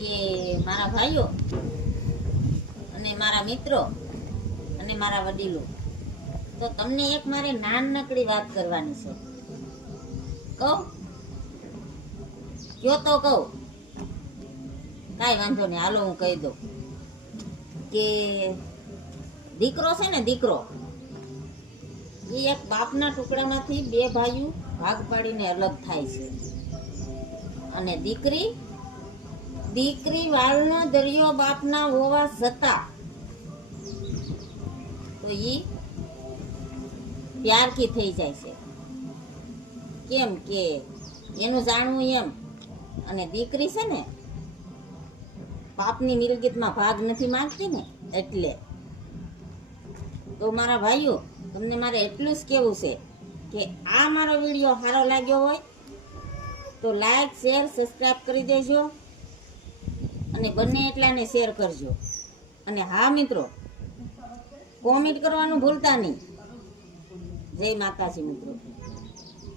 કે મારા ભાઈઓ અને મારા મિત્રો અને મારા વડીલો, તો તમને એક મારે નાનકડી વાત કરવાની છે. કહું? કયો તો કહું? કાંઈ વાંધો નહીં, હાલો હું કહી દઉં કે દીકરો છે ને, દીકરો એ એક બાપના ટુકડામાંથી બે ભાઈઓ ભાગ પાડીને અલગ થાય છે. અને દીકરી વાળનો દરિયો બાપના હોવા છતાં તો ઈ પ્યારકી થઈ જાય છે. કેમ કે એનું જાણવું એમ. અને દીકરી છે ને બાપની મિલકતમાં ભાગ નથી માંગતી ને, એટલે. તો મારા ભાઈઓ, તમને મારે એટલું જ કહેવું છે કે આ મારો વિડીયો સારો લાગ્યો હોય તો લાઈક, શેર, સબસ્ક્રાઈબ કરી દેજો અને બંને એટલાને શેર કરજો. અને હા મિત્રો, કોમેન્ટ કરવાનું ભૂલતા નહીં. જય માતાજી મિત્રો.